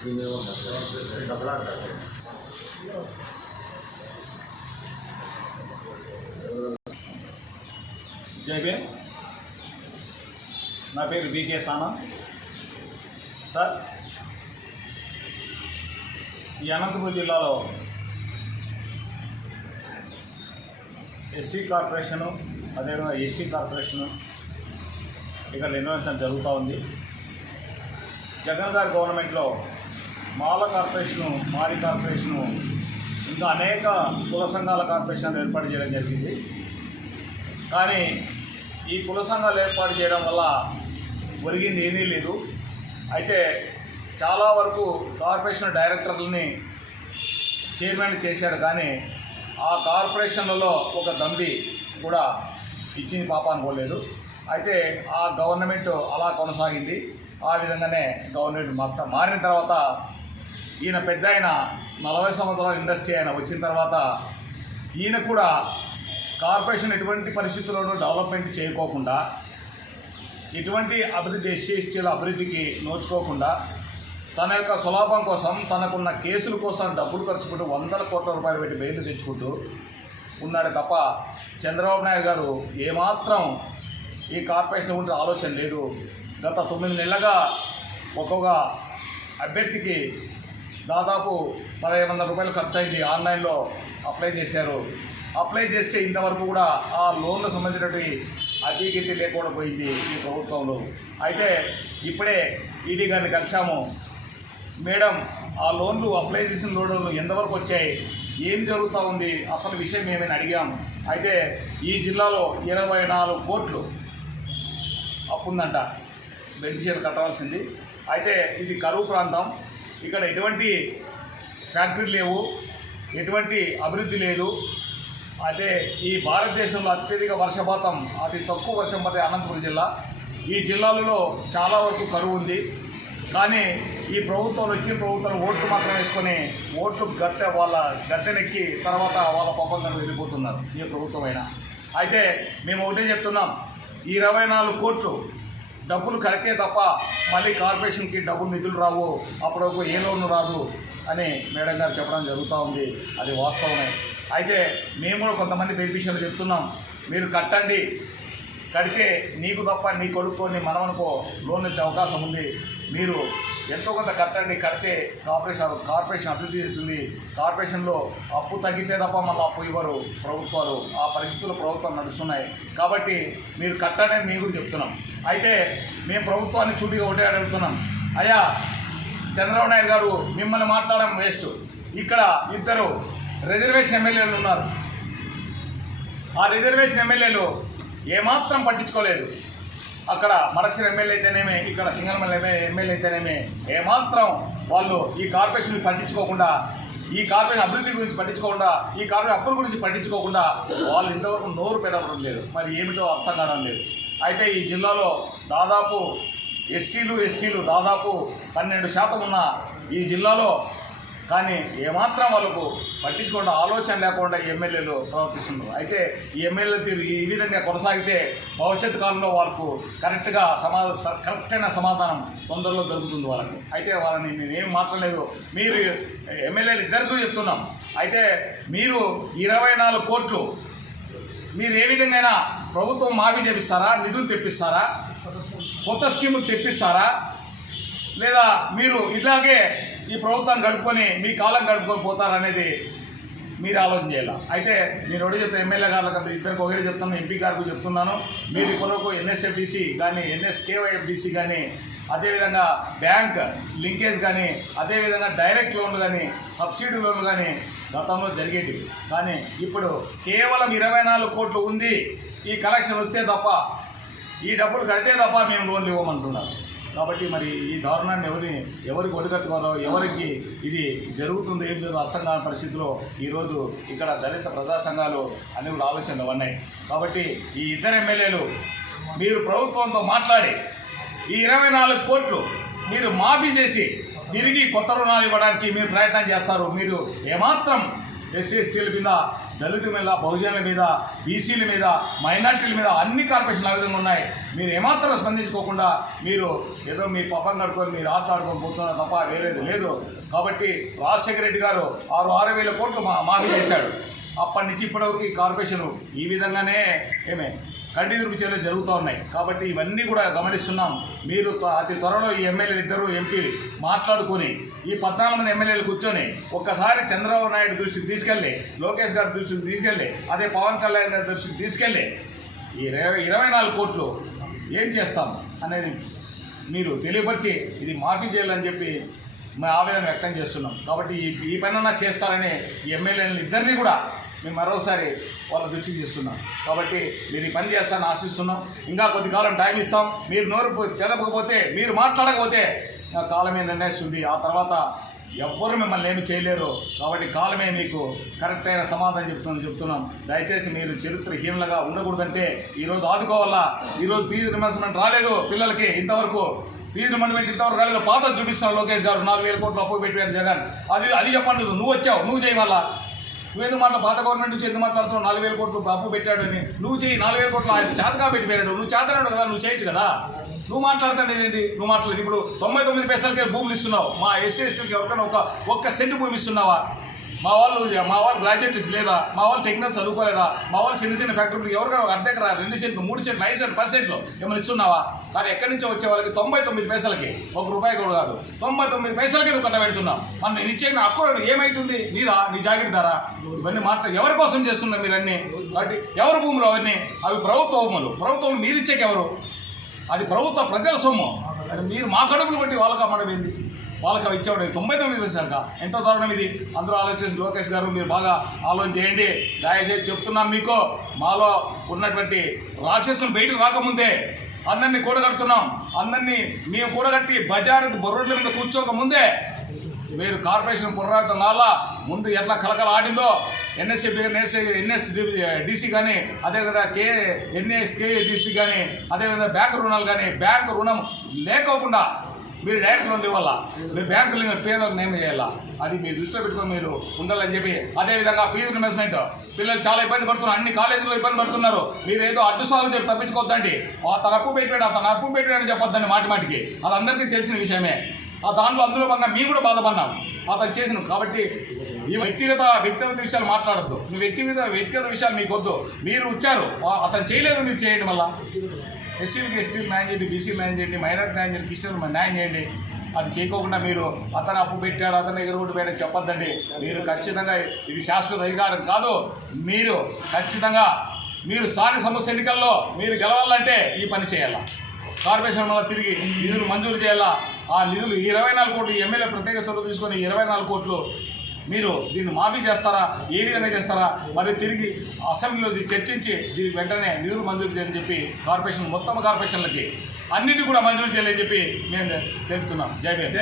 జై భీమ్. నా పేరు బీకే సానా. సార్, ఈ అనంతపురం జిల్లాలో ఎస్సీ కార్పొరేషను అదేవిధంగా ఎస్టీ కార్పొరేషను ఇక్కడ నిర్వహించడం జరుగుతూ ఉంది. జగన్ గారి గవర్నమెంట్లో మాల కార్పొరేషను, మారి కార్పొరేషను, ఇంకా అనేక కుల సంఘాల కార్పొరేషన్లు ఏర్పాటు చేయడం జరిగింది. కానీ ఈ కుల సంఘాలు ఏర్పాటు చేయడం వల్ల ఒరిగింది ఏమీ లేదు. అయితే చాలా వరకు కార్పొరేషన్ డైరెక్టర్లని చైర్మన్ చేశాడు, కానీ ఆ కార్పొరేషన్లలో ఒక దండి కూడా ఇచ్చింది పాప అనుకోలేదు. అయితే ఆ గవర్నమెంట్ అలా కొనసాగింది. ఆ విధంగానే గవర్నమెంట్ మారిన తర్వాత ఈయన పెద్ద ఆయన 40 సంవత్సరాల ఇండస్ట్రీ ఆయన వచ్చిన తర్వాత ఈయన కూడా కార్పొరేషన్ ఎటువంటి పరిస్థితుల్లోనూ డెవలప్మెంట్ చేయకోకుండా, ఎటువంటి అభివృద్ధి ఎస్సీల అభివృద్ధికి నోచుకోకుండా తన యొక్క సులాభం కోసం, తనకున్న కేసుల కోసం డబ్బులు ఖర్చుకుంటూ 100 కోట్ల రూపాయలు పెట్టి బెయిల్ తెచ్చుకుంటూ ఉన్నాడు తప్ప చంద్రబాబు నాయుడు గారు ఏమాత్రం ఈ కార్పొరేషన్ గురించి ఆలోచన లేదు. గత 9 నెలలుగా ఒక్కొక్క అభ్యర్థికి దాదాపు 1500 రూపాయలు ఖర్చు అయింది. ఆన్లైన్లో అప్లై చేశారు. అప్లై చేస్తే ఇంతవరకు కూడా ఆ లోన్లకు సంబంధించినటువంటి అతిగతి లేకుండా పోయింది ఈ ప్రభుత్వంలో. అయితే ఇప్పుడే ఈడీ గారిని కలిసాము. మేడం, ఆ లోన్లు అప్లై చేసిన లోన్లు ఎంతవరకు వచ్చాయి, ఏం జరుగుతూ ఉంది, అసలు విషయం ఏమైనా అడిగాం. అయితే ఈ జిల్లాలో 24 కోట్లు అప్పు ఉందంట, బెనిఫిషియల్ కట్టవలసింది. అయితే ఇది కరువు ప్రాంతం, ఇక్కడ ఎటువంటి ఫ్యాక్టరీలు లేవు, ఎటువంటి అభివృద్ధి లేదు. అయితే ఈ భారతదేశంలో అత్యధిక వర్షపాతం, అతి తక్కువ వర్షం పడే అనంతపురం జిల్లా. ఈ జిల్లాలలో చాలా వరకు కరువు ఉంది. కానీ ఈ ప్రభుత్వాలు వచ్చిన ప్రభుత్వాలు ఓట్లు మాత్రం వేసుకొని ఓట్లు వాళ్ళ గద్దెనెక్కి తర్వాత వాళ్ళ పాపంగా వెళ్ళిపోతున్నారు ఏ ప్రభుత్వం అయినా. అయితే మేము ఒకటే చెప్తున్నాం, ఈ 24 కోట్లు డబ్బులు కడితే తప్ప మళ్ళీ కార్పొరేషన్కి డబ్బులు నిధులు రావు, అప్పుడు ఏ లోను రాదు అని మేడం గారు చెప్పడం జరుగుతూ ఉంది. అది వాస్తవమే. అయితే మేము కూడా కొంతమంది బెనిఫిషియర్లు చెప్తున్నాం, మీరు కట్టండి, కడితే నీకు తప్ప నీ కొడుకో నీ మనవనుకో లోన్ వచ్చే అవకాశం ఉంది. మీరు ఎంతో కొంత కట్టండి, కడితే కార్పొరేషన్ అభివృద్ధి అవుతుంది. కార్పొరేషన్లో అప్పు తగ్గితే తప్ప మళ్ళీ అప్పు ఇవ్వరు ప్రభుత్వాలు. ఆ పరిస్థితులు ప్రభుత్వం నడుస్తున్నాయి. కాబట్టి మీరు కట్టండి అని మేము కూడా చెప్తున్నాం. అయితే మేము ప్రభుత్వాన్ని చూటిగా ఒకటే అడుగుతున్నాం, అయ్యా చంద్రబాబు నాయుడు గారు మిమ్మల్ని మాట్లాడడం వేస్ట్. ఇక్కడ 2 రిజర్వేషన్ ఎమ్మెల్యేలు ఉన్నారు. ఆ రిజర్వేషన్ ఎమ్మెల్యేలు ఏమాత్రం పట్టించుకోలేదు. అక్కడ మడక్సిరి ఎమ్మెల్యే అయితేనేమి, ఇక్కడ సింగనమల ఎమ్మెల్యే అయితేనేమి ఏమాత్రం వాళ్ళు ఈ కార్పొరేషన్ పట్టించుకోకుండా, ఈ కార్పొరేషన్ అభివృద్ధి గురించి పట్టించుకోకుండా, ఈ కార్పొరేషన్ అప్పుల గురించి పట్టించుకోకుండా వాళ్ళు ఇంతవరకు నోరు పెరగడం లేదు. మరి ఏమిటో అర్థం కావడం లేదు. అయితే ఈ జిల్లాలో దాదాపు ఎస్సీలు ఎస్టీలు దాదాపు 12% ఉన్న ఈ జిల్లాలో కానీ ఏమాత్రం వాళ్ళకు పట్టించుకోకుండా, ఆలోచన లేకుండా ఈ ఎమ్మెల్యేలు ప్రవర్తిస్తున్నారు. అయితే ఈ ఎమ్మెల్యేలు తీరు ఈ విధంగా కొనసాగితే భవిష్యత్తు కాలంలో వాళ్ళకు కరెక్టైన సమాధానం తొందరలో దొరుకుతుంది వాళ్ళకు. అయితే వాళ్ళని నేనేం మాట్లాడలేదు, మీరు ఎమ్మెల్యేలు ఇద్దరికీ చెప్తున్నాం. అయితే మీరు 24 కోట్లు మీరు ఏ విధంగా ప్రభుత్వం మాఫీ చేపిస్తారా, నిధులు తెప్పిస్తారా, కొత్త స్కీములు తెప్పిస్తారా, లేదా మీరు ఇట్లాగే ఈ ప్రభుత్వాన్ని గడుపుకొని మీ కాలం గడుపుకొని పోతారనేది మీరు ఆలోచన చేయాలి. అయితే నేను ఒకటి చెప్తాను, ఎమ్మెల్యే గారికి ఇద్దరికి ఒకటి చెప్తాను, ఎంపీ గారికి చెప్తున్నాను, మీరు ఇప్పటివరకు ఎన్ఎస్ఎఫ్డిసి కానీ ఎన్ఎస్కేవైఎఫ్డిసి కానీ అదేవిధంగా బ్యాంక్ లింకేజ్ కానీ అదేవిధంగా డైరెక్ట్ లోన్లు కానీ సబ్సిడీ లోన్లు కానీ గతంలో జరిగేటివి. కానీ ఇప్పుడు కేవలం 24 కోట్లు ఉంది. ఈ కలెక్షన్ వస్తే తప్ప, ఈ డబ్బులు కడితే తప్ప మేము లోన్లు ఇవ్వమంటున్నారు. కాబట్టి మరి ఈ దారుణాన్ని ఎవరికి ఒడిగట్టుకోదో, ఎవరికి ఇది జరుగుతుందో ఏం జరుగుతుందో అర్థం కాని పరిస్థితిలో ఈరోజు ఇక్కడ దళిత ప్రజా సంఘాలు అన్ని కూడా ఆలోచనలు ఉన్నాయి. కాబట్టి ఈ ఇద్దరు ఎమ్మెల్యేలు మీరు ప్రభుత్వంతో మాట్లాడి ఈ 24 కోట్లు మీరు మాఫీ చేసి తిరిగి కొత్త రుణాలు ఇవ్వడానికి మీరు ప్రయత్నం చేస్తారు. మీరు ఏమాత్రం ఎస్సీ ఎస్టీల మీద, దళితుల మీద, బహుజనుల మీద, బీసీల మీద, మైనార్టీల మీద అన్ని కార్పొరేషన్లు ఆ విధంగా ఉన్నాయి. మీరు ఏమాత్రం స్పందించుకోకుండా మీరు ఏదో మీ పప్పం కట్టుకొని మీరు ఆటలాడుకొని పోతున్నారు తప్ప వేరేది లేదు. కాబట్టి రాజశేఖర రెడ్డి గారు 6,000 కోట్లు మాఫీ చేశాడు. అప్పటి నుంచి ఇప్పటివరకు ఈ కార్పొరేషన్ ఈ విధంగానే కంటిదురుపు చర్యలు జరుగుతూ ఉన్నాయి. కాబట్టి ఇవన్నీ కూడా గమనిస్తున్నాం. మీరు అతి త్వరలో ఈ ఎమ్మెల్యేలు ఇద్దరు ఎంపీలు మాట్లాడుకొని ఈ 14 మంది ఎమ్మెల్యేలు కూర్చొని ఒక్కసారి చంద్రబాబు నాయుడు దృష్టికి తీసుకెళ్ళి, లోకేష్ గారి దృష్టికి తీసుకెళ్ళి, అదే పవన్ కళ్యాణ్ గారి దృష్టికి తీసుకెళ్ళి ఈ 24 కోట్లు ఏం చేస్తాం అనేది మీరు తెలియపరిచి ఇది మాఫీ చేయాలని చెప్పి మేము ఆవేదన వ్యక్తం చేస్తున్నాం. కాబట్టి ఈ పనన్నా చేస్తారని ఈ ఎమ్మెల్యేలను ఇద్దరినీ కూడా మేము మరోసారి వాళ్ళ దృష్టికి చేస్తున్నాం. కాబట్టి మీరు ఈ పని చేస్తారని ఆశిస్తున్నాం. ఇంకా కొద్ది కాలం టైం ఇస్తాం. మీరు నోరు తెలపకపోతే, మీరు మాట్లాడకపోతే కాలమే నిర్ణయిస్తుంది. ఆ తర్వాత ఎవ్వరు మిమ్మల్ని ఏమి చేయలేరు. కాబట్టి కాలమే మీకు కరెక్ట్ అయిన సమాధానం చెప్తున్నాం. దయచేసి మీరు చరిత్రహీనులుగా ఉండకూడదంటే ఈరోజు ఆదుకోవాలా. ఈరోజు ఫీజు రిమర్స్మెంట్ రాలేదు పిల్లలకి, ఇంతవరకు ఫీజు రిమర్స్మెంట్ ఇంతవరకు రాలేదు. పాత చూపిస్తున్నావు లోకేష్ గారు 4,000 కోట్లు అప్పు పెట్టారు జగన్. అది చెప్పండి. నువ్వు వచ్చావు, నువ్వు చేయి. మళ్ళా నువ్వేందుకు పాత గవర్నమెంట్ నుంచి ఎందుకు మాట్లాడుతున్నావు? 4,000 కోట్లు అప్పు పెట్టాడు అని నువ్వు చేయి. 4,000 కోట్లు ఆయన చేతగా పెట్టిపోయాడు. నువ్వు చేతనాడు కదా, నువ్వు చేయొచ్చు కదా. నువ్వు మాట్లాడుతాను ఏంటి? నువ్వు మాట్లాడలేదు. ఇప్పుడు 99 పైసలకే భూములు ఇస్తున్నావు. మా ఎస్సీ ఎస్టీలకి ఎవరికైనా ఒక్క సెంటు భూమి ఇస్తున్నావా? మా వాళ్ళు గ్రాడ్యుయేట్స్ లేదా? మా వాళ్ళు టెక్నికల్ చదువుకోలేదా? మా వాళ్ళు చిన్న ఫ్యాక్టరీలు ఎవరికైనా ఒక అర్ధెకరా, 2 సెంట్లు, 3 సెంట్లు, 5 సెంట్లు, 10 సెంట్లు ఏమైనా ఇస్తున్నావా? కానీ ఎక్కడి నుంచో వచ్చే వాళ్ళకి 99 పైసలకి, ₹1 కూడా కాదు, 99 పైసలకి నువ్వు కట్టబెడుతున్నావు. మన నేను ఇచ్చే హక్కు ఏమైతుంది? నీదా? నీ జాగ్రత్తారా? ఇవన్నీ ఎవరి కోసం చేస్తున్నారు మీరన్నీ? కాబట్టి ఎవరు భూములు అవన్నీ? అవి ప్రభుత్వ భూములు. ప్రభుత్వం మీరు ఇచ్చేకి ఎవరు? అది ప్రభుత్వ ప్రజల సొమ్ము. అది మీరు మా కడుపులు కొట్టి వాళ్ళకి అమ్మడం ఏంది? వాళ్ళకి అవి ఇచ్చేవాడు 99 పైసలుగా. ఎంత దారుణం ఇది. అందరూ ఆలోచించి లోకేష్ గారు మీరు బాగా ఆలోచన చేయండి. దయచేసి చెప్తున్నాం మీకు, మాలో ఉన్నటువంటి రాక్షసులు బయటకు రాకముందే అందరినీ కూడగడుతున్నాం. అందరినీ మేము కూడగట్టి బజారు బొర్రోడ్ల మీద కూర్చోక ముందే మీరు కార్పొరేషన్ పునరావృతం కావాలా. ముందు ఎట్లా కలకల ఆడిందో ఎన్ఎస్డిసి కానీ, అదేవిధంగా ఎన్ఎస్కేడిసి కానీ, అదేవిధంగా బ్యాంకు రుణాలు కానీ, బ్యాంకు రుణం లేకోకుండా మీరు డైరెక్ట్ లోన్ ఇవ్వాలా. మీరు బ్యాంకులు పేదలకు నేమ్ చేయాలా. అది మీ దృష్టిలో పెట్టుకొని మీరు ఉండాలని చెప్పి, అదేవిధంగా ఫీజు రిమర్స్మెంట్ పిల్లలు చాలా ఇబ్బంది పడుతున్నారు. అన్ని కాలేజీలో ఇబ్బంది పడుతున్నారు. మీరు ఏదో అడ్డు సాగు చెప్పి తప్పించుకోవద్దండి. అతను అప్పు పెట్టాడు అని చెప్పొద్దండి మాటికి. అది అందరికీ తెలిసిన విషయమే. అందులో భాగంగా మేము కూడా బాధపడినాం అతను చేసిన. కాబట్టి ఈ వ్యక్తిగత విషయాలు మాట్లాడద్దు. మీ వ్యక్తిగత విషయాలు మీకు వద్దు. మీరు వచ్చారు, అతను చేయలేదు, మీరు చేయండి. మళ్ళీ ఎస్సీలకి ఎస్టీలు న్యాయం చేయండి, బీసీలు న్యాయం చేయండి, మైనార్టీ న్యాయం చేయండి, క్రిస్టియన్లు న్యాయం చేయండి. అది చేయకోకుండా మీరు అతను అప్పు పెట్టాడు, అతను ఎగురుకుంటూ పెట్టాడు చెప్పొద్దండి. మీరు ఖచ్చితంగా ఇది శాశ్వత అధికారం కాదు. మీరు ఖచ్చితంగా మీరు స్థానిక సంస్థ ఎన్నికల్లో మీరు గెలవాలంటే ఈ పని చేయాలా. కార్పొరేషన్ వల్ల తిరిగి నిధులు మంజూరు చేయాలా. ఆ నిధులు 24 కోట్లు ఎమ్మెల్యే ప్రత్యేక చొరవ తీసుకొని 24 కోట్లు మీరు దీన్ని మాఫీ చేస్తారా? ఏ విధంగా చేస్తారా? మరి తిరిగి అసెంబ్లీలో చర్చించి దీనికి వెంటనే నిధులు మంజూరు చేయాలని చెప్పి మొత్తం కార్పొరేషన్లకి అన్నిటి కూడా మంజూరు చేయాలని చెప్పి మేము తెలుపుతున్నాం. జై భీమ్.